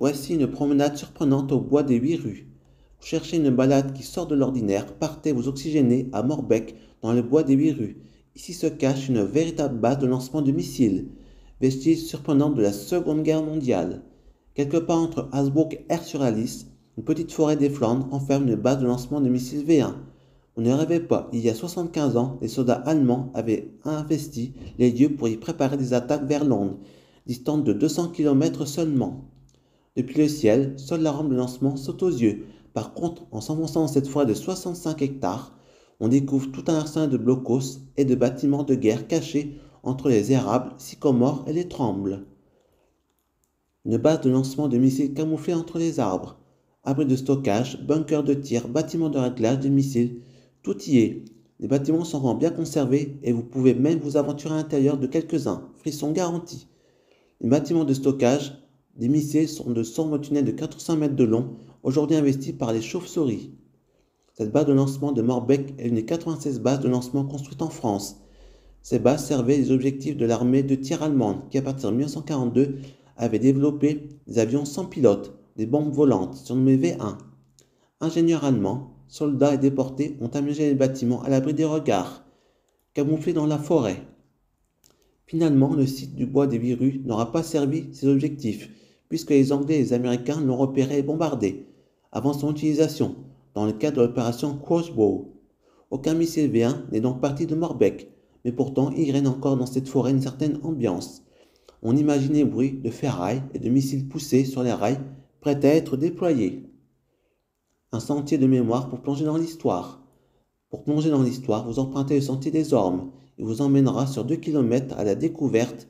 Voici une promenade surprenante au bois des 8 rues. Vous cherchez une balade qui sort de l'ordinaire, partez vous oxygéner à Morbec dans le bois des 8 rues. Ici se cache une véritable base de lancement de missiles, vestige surprenant de la Seconde Guerre mondiale. Quelque part entre Hasbrook et Air-sur-Alice, une petite forêt des Flandres enferme une base de lancement de missiles V1. Vous ne rêvez pas, il y a 75 ans, les soldats allemands avaient investi les lieux pour y préparer des attaques vers Londres, distantes de 200 km seulement. Depuis le ciel, seule la rampe de lancement saute aux yeux. Par contre, en s'enfonçant dans cette forêt de 65 hectares, on découvre tout un arsenal de blocos et de bâtiments de guerre cachés entre les érables, sycomores et les trembles. Une base de lancement de missiles camouflée entre les arbres. Abris de stockage, bunkers de tir, bâtiments de réglage des missiles, tout y est. Les bâtiments sont vraiment bien conservés et vous pouvez même vous aventurer à l'intérieur de quelques-uns. Frisson garanti. Les bâtiments de stockage des missiles sont de sombres tunnels de 400 mètres de long, aujourd'hui investis par les chauves-souris. Cette base de lancement de Morbec est l'une des 96 bases de lancement construites en France. Ces bases servaient les objectifs de l'armée de tir allemande qui, à partir de 1942, avait développé des avions sans pilote, des bombes volantes, surnommées V1. Ingénieurs allemands, soldats et déportés ont aménagé les bâtiments à l'abri des regards, camouflés dans la forêt. Finalement, le site du bois des 8 rues n'aura pas servi ses objectifs, puisque les Anglais et les Américains l'ont repéré et bombardé, avant son utilisation, dans le cadre de l'opération Crossbow. Aucun missile V1 n'est donc parti de Morbec, mais pourtant il règne encore dans cette forêt une certaine ambiance. On imagine les bruits de ferraille et de missiles poussés sur les rails, prêts à être déployés. Un sentier de mémoire pour plonger dans l'histoire. Pour plonger dans l'histoire, vous empruntez le sentier des Ormes. Il vous emmènera sur 2 km à la découverte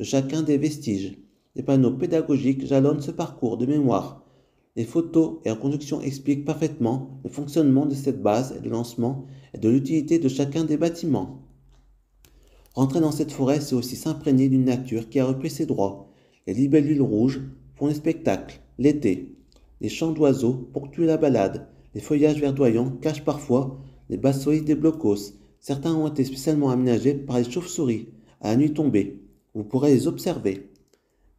de chacun des vestiges. Les panneaux pédagogiques jalonnent ce parcours de mémoire. Les photos et reconstructions expliquent parfaitement le fonctionnement de cette base et de lancement et de l'utilité de chacun des bâtiments. Rentrer dans cette forêt, c'est aussi s'imprégner d'une nature qui a repris ses droits. Les libellules rouges font des spectacles, l'été. Les chants d'oiseaux ponctuent la balade. Les feuillages verdoyants cachent parfois les bases solides des blocos. Certains ont été spécialement aménagés par les chauves-souris, à la nuit tombée. Vous pourrez les observer.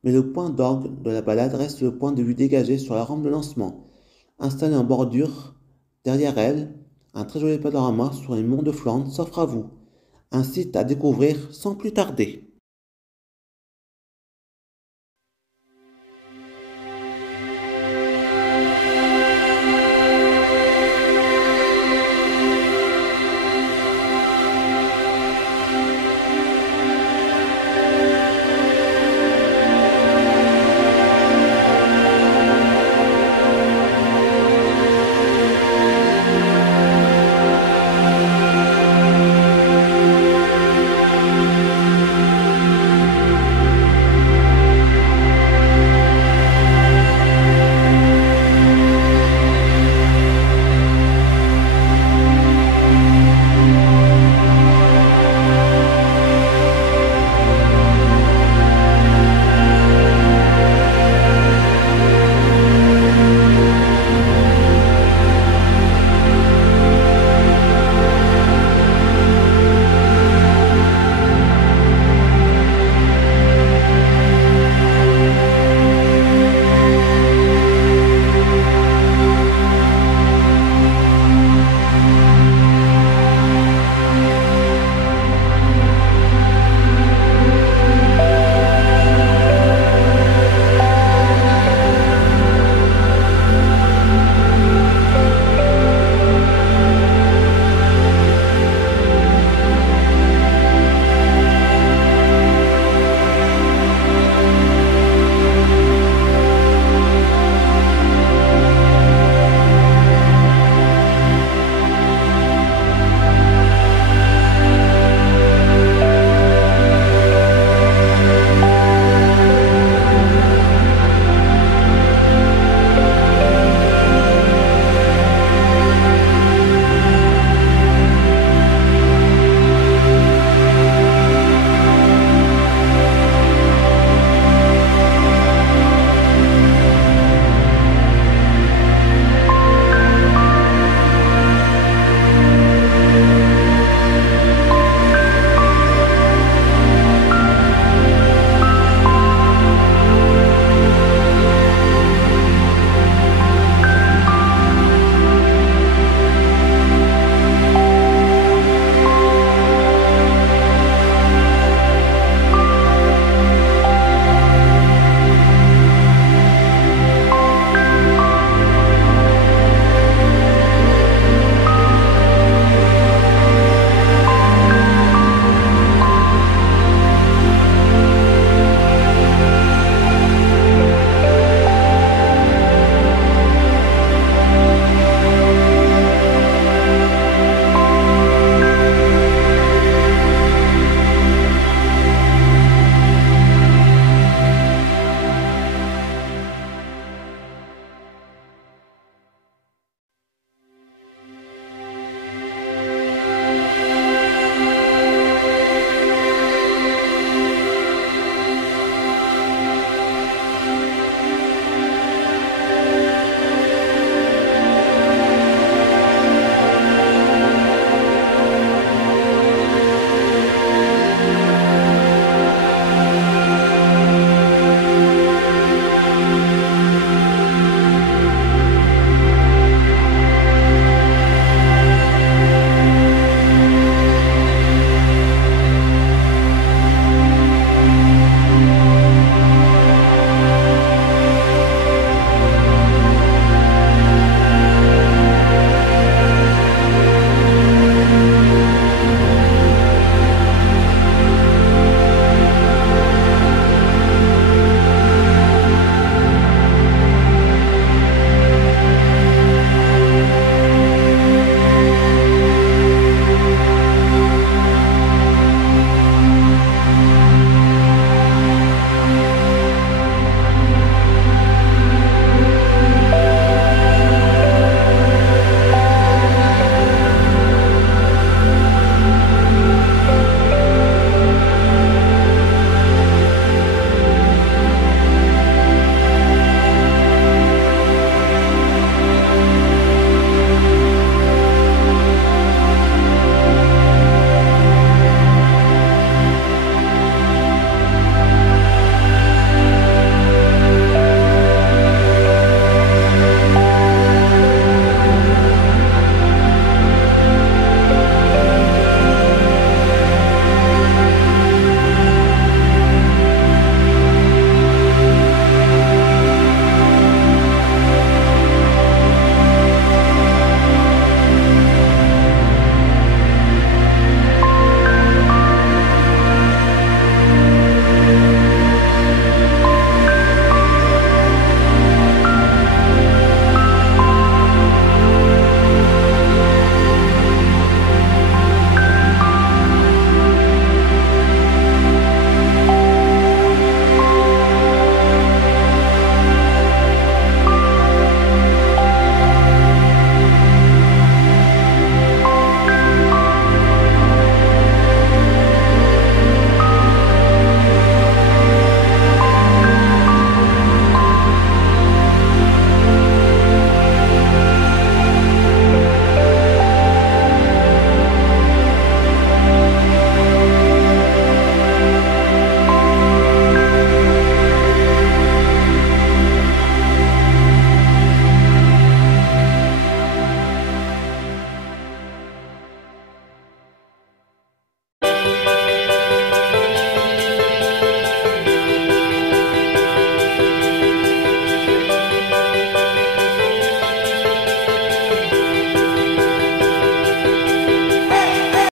Mais le point d'orgue de la balade reste le point de vue dégagé sur la rampe de lancement. Installée en bordure, derrière elle, un très joli panorama sur les monts de Flandre s'offre à vous. Un site à découvrir sans plus tarder.